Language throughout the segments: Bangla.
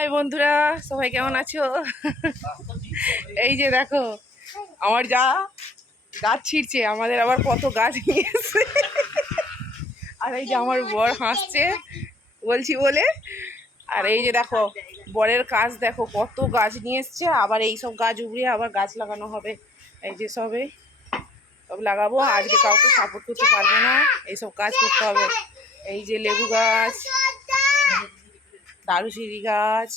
হাই বন্ধুরা, সবাই কেমন আছো? এই যে দেখো, আমার যা গাছ ছিঁড়ছে, আমাদের আবার কত গাছ নিয়ে এসছে। আর এই যে আমার বর হাসছে, বলছি বলে। আর এই যে দেখো, বরের কাজ দেখো, কত গাছ নিয়ে এসছে, আবার এই সব গাছ উবড়িয়ে আবার গাছ লাগানো হবে। এই যে সবে সব লাগাবো, আজকে কাউকে সাপোর্ট করতে পারব না এইসব কাজ করতে হবে। এই যে লেবু গাছ দারুচিনি গাছ,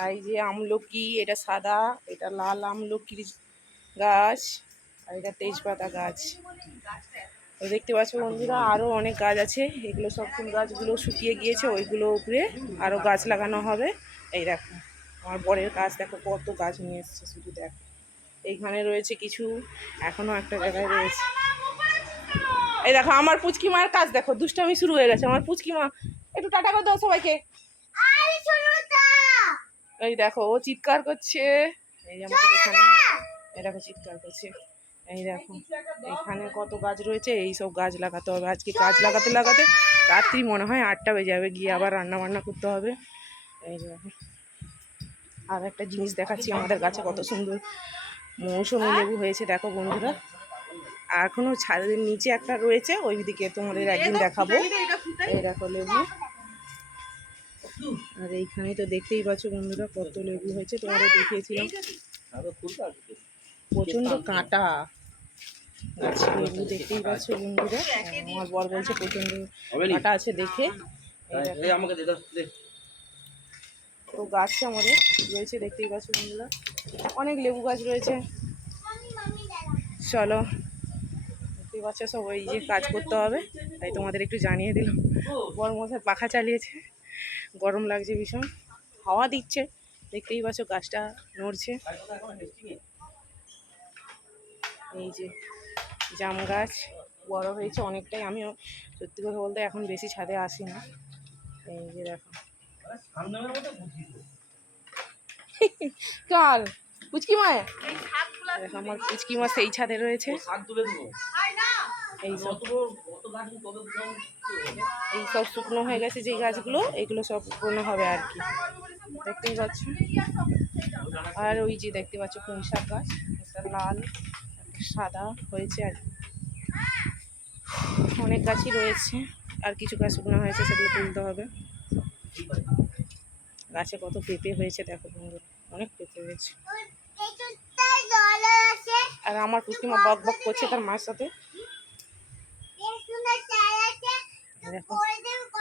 আর এই যে আমলকি, এটা সাদা, এটা লাল আমলকির গাছ, আর এটা তেজপাতা গাছ। দেখতে পাচ্ছ বন্ধুরা আরও অনেক গাছ আছে। এগুলো সব ফুল গাছগুলো শুকিয়ে গিয়েছে, ওইগুলো উপরে আরও গাছ লাগানো হবে। এই দেখো, আমার বরের গাছ দেখো কত গাছ নিয়ে এসছে, শুধু দেখো। এইখানে রয়েছে কিছু এখনও একটা জায়গায় রয়েছে। এই দেখো, আমার পুচকি মার কাজ দেখো, দুষ্টামি শুরু হয়ে গেছে। আমার পুচকি মা, একটু টাটা করে দাও সবাইকে। এই দেখো, ও চিৎকার করছে। এই আমাদের এখানে, এই চিৎকার করছে। এই দেখো, এখানে কত গাছ রয়েছে, এই সব গাছ লাগাতে হবে। আজকে গাছ লাগাতে লাগাতে রাত্রি মনে হয় আটটা বেজে যাবে, গিয়ে আবার রান্না বান্না করতে হবে। এই দেখো, আর একটা জিনিস দেখাচ্ছি আমাদের গাছে, কত সুন্দর মৌসুমি লেবু হয়েছে, দেখো বন্ধুরা। আর এখনও ছাদের নিচে একটা রয়েছে ওই দিকে তোমাদের একদিন দেখাবো। এই দেখো লেবু। আর এইখানে তো দেখতেই পাচ্ছ বন্ধুরা, কত লেবু হয়েছে তোমাদের দেখিয়েছিলাম। প্রচণ্ড কাঁটা। গাছে লেবু দেখতেই পাচ্ছ বন্ধুরা। আমার বর বলছে প্রচণ্ড কাঁটা আছে দেখে। তো গাছ আমাদের রয়েছে দেখতেই পাচ্ছ বন্ধুরা। অনেক লেবু গাছ রয়েছে। চলো, দেখতেই পাচ্ছ সব ওই যে কাজ করতে হবে, তাই তোমাদের একটু জানিয়ে দিলাম। বর মশাই পাখা চালিয়েছে। গরম লাগছে ভীষণ হাওয়া দিচ্ছে দেখতেই পাচ্ছ গাছটা নড়ছে। এই যে জাম গাছ বড় হয়েছে অনেকটাই আমিও সত্যি কথা বলতে এখন বেশি ছাদে আসি না। এই যে দেখো। কাল পুচকি মায় আমার পুচকি মা সেই ছাদে রয়েছে। এই এই সব শুকনো হয়ে গেছে যে গাছগুলো, এগুলো সব পুরনো হবে আর কি। দেখতেই পাচ্ছ? আর ওই যে দেখতে পাচ্ছ, পুঁই শাক গাছ। একটা লাল, একটা সাদা হয়েছে আর। অনেক গাছই রয়েছে। আর কিছু গাছ শুকনো হয়েছে, সেগুলো তুলতে হবে। গাছে কত পেঁপে হয়েছে, দেখো বন্ধুরা। অনেক পেঁপে হয়েছে। আর আমার পুষ্টিমা বক বক করছে তার মার সাথে।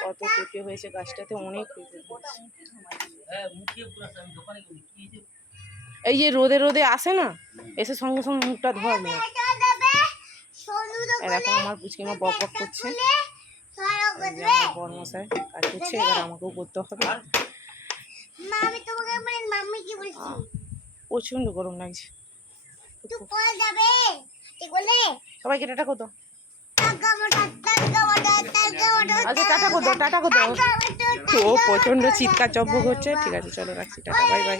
কত পেঁপে হয়েছে গাছটাতে অনেক এই যে রোদে রোদে আসে না এসে সঙ্গে সঙ্গে মুখটা ধোয়া না এরকম আমার পুচকিমা বক বক করছে। এই যে আমার বর মশাই কাজ করছে এবার আমাকেও করতে হবে। প্রচণ্ড গরম লাগছে। সবাইকে টাটা করতো আচ্ছা টাটা করতো টাটা করতো ও প্রচণ্ড চিৎকার চব্য করছে। ঠিক আছে, চলো রাখছি, টাটা, বাই বাই।